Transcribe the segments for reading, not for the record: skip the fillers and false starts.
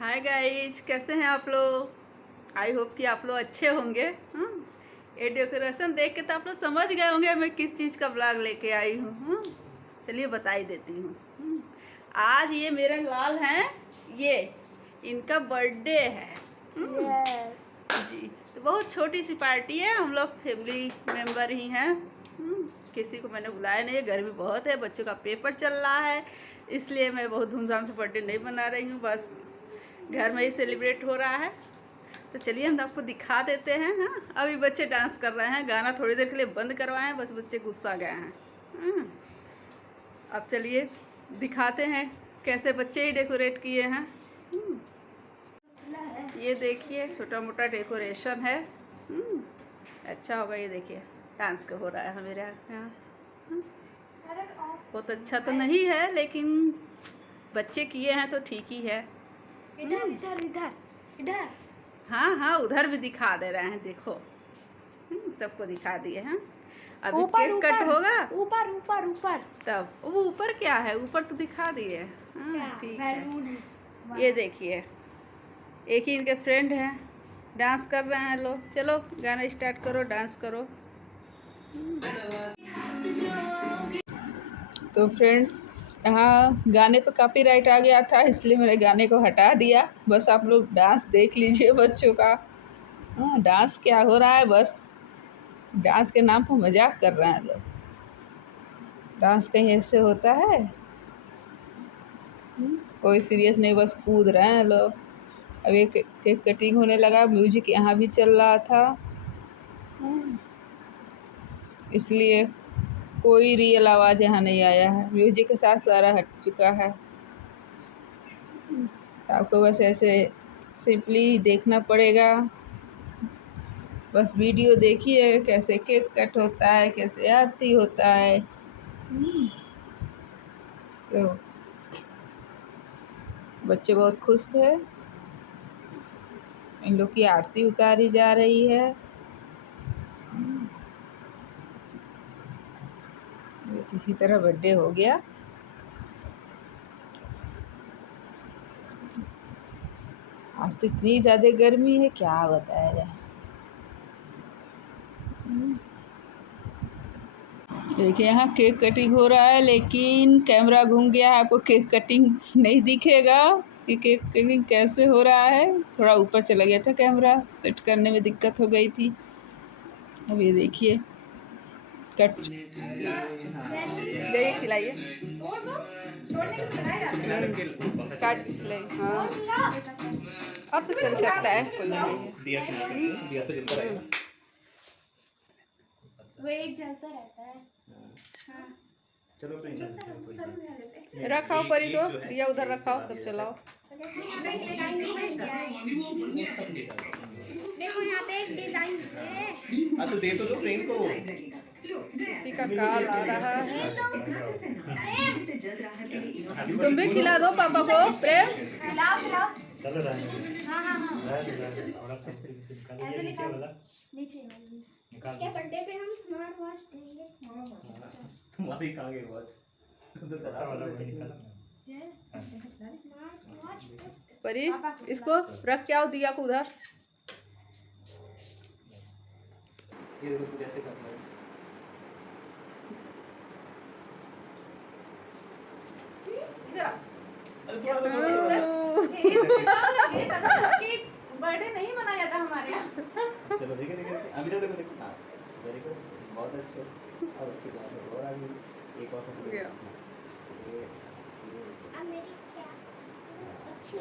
Hi guys, कैसे हैं आप लोग। आई होप कि आप लोग अच्छे होंगे। ये डेकोरेशन देख के तो आप लोग समझ गए होंगे मैं किस चीज़ का ब्लॉग लेके आई हूँ। चलिए बता ही देती हूँ। आज ये मेरे लाल हैं, ये इनका बर्थडे है। जी, तो बहुत छोटी सी पार्टी है, हम लोग फैमिली मेम्बर ही हैं। किसी को मैंने बुलाया नहीं है, गर्मी बहुत है, बच्चों का पेपर चल रहा है, इसलिए मैं बहुत धूमधाम से बर्थडे नहीं बना रही हूँ, बस घर में ही सेलिब्रेट हो रहा है। तो चलिए हम आपको दिखा देते हैं। हाँ, अभी बच्चे डांस कर रहे हैं, गाना थोड़ी देर के लिए बंद करवाए हैं, बस बच्चे गुस्सा गए हैं। अब चलिए दिखाते हैं कैसे बच्चे ही डेकोरेट किए हैं। ये देखिए छोटा मोटा डेकोरेशन है। अच्छा होगा, ये देखिए डांस का हो रहा है मेरे यहाँ। बहुत अच्छा तो नहीं है, लेकिन बच्चे किए हैं तो ठीक ही है। इधर इधर इधर इधर। हाँ हाँ, उधर भी दिखा दे रहे हैं, देखो। सबको दिखा दिए हैं। अभी केक कट होगा ऊपर ऊपर ऊपर। तब वो ऊपर क्या है, ऊपर तो दिखा दिए। हाँ ठीक है। ये देखिए एक ही इनके फ्रेंड हैं, डांस कर रहे हैं लोग। चलो गाना स्टार्ट करो, डांस करो। तो फ्रेंड्स, यहाँ गाने पे कॉपीराइट आ गया था, इसलिए मैंने गाने को हटा दिया। बस आप लोग डांस देख लीजिए बच्चों का। डांस क्या हो रहा है, बस डांस के नाम पर मजाक कर रहे हैं लोग। डांस कहीं ऐसे होता है? कोई सीरियस नहीं, बस कूद रहे हैं लोग। अब एक केक कटिंग होने लगा, म्यूजिक यहाँ भी चल रहा था, इसलिए कोई रियल आवाज़ यहाँ नहीं आया है। म्यूजिक के साथ सारा हट चुका है। आपको बस ऐसे सिंपली देखना पड़ेगा। बस वीडियो देखिए कैसे केक कट होता है, कैसे आरती होता है। बच्चे बहुत खुश थे। इन लोग की आरती उतारी जा रही है। किसी तरह बर्थडे हो गया। आज तो इतनी ज़्यादा गर्मी है, क्या बताया जाए। देखिए यहाँ केक कटिंग हो रहा है, लेकिन कैमरा घूम गया है, आपको केक कटिंग नहीं दिखेगा कि केक कटिंग कैसे हो रहा है। थोड़ा ऊपर चला गया था, कैमरा सेट करने में दिक्कत हो गई थी। अब ये देखिए कट जाइए, खिलाइए, काट खिलाइए। हाँ अब तो चल सकता है, कोई नहीं है। वो एक जलता रहता है। हाँ। रखाओ परी, तो दिया उधर रखाओ, तब चलाओ। देखो यहाँ पे एक डिजाइन है। तो दे तो दो फ्रेम को। किसी का कॉल आ रहा है। तुम भी खिला दो पापा को, प्रेम। खिलाओ खिलाओ। चलो हाँ हाँ हाँ। ये नीचे वाला नीचे निकाल। क्या बर्थडे पे हम स्मार्ट वॉच देंगे? तुम्हारी कहाँ गई वॉच? तुम तो खराब वाला वही निकाला। स्मार्ट वॉच परी इसको रख के आओ दिया को उधर। ये देखो तू कैसे करता है। अरे थोड़ा सा बर्थडे नहीं मनाया था हमारे यहाँ। चलो देखे देखे अभी तक देखो देखो। हाँ वेरी गुड, बहुत अच्छे। और अच्छी बात है, और आगे एक और फोटो ये अब मेरी क्या अच्छी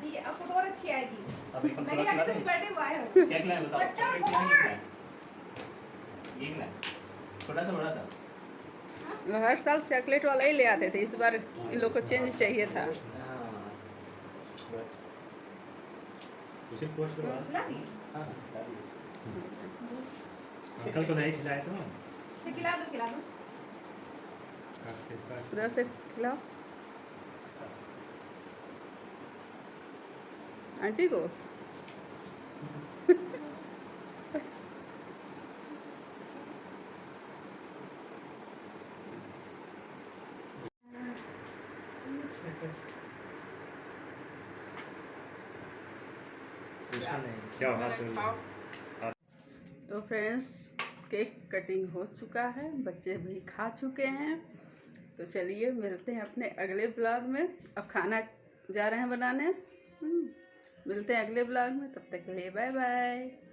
ठीक है, अब फोटो और अच्छी आएगी। अब एक फोटो खिला दे। बर्थडे बॉय हो। क्या खिलाएं बताओ। ये खिलाएं छोटा सा बड़ा सा। हर साल चॉकलेट वाला ही ले आते थे, इस बार इन लोग को चेंज चाहिए था। उसे पोस्ट करवा। हाँ अंकल को नहीं खिलाए तो खिला दो उधर से खिलाओ आंटी को। पूछना नहीं क्या हाथ तो फ्रेंड्स, केक कटिंग हो चुका है, बच्चे भी खा चुके हैं। तो चलिए मिलते हैं अपने अगले ब्लॉग में। अब खाना जा रहे हैं बनाने। मिलते हैं अगले ब्लॉग में, तब तक के लिए बाय बाय।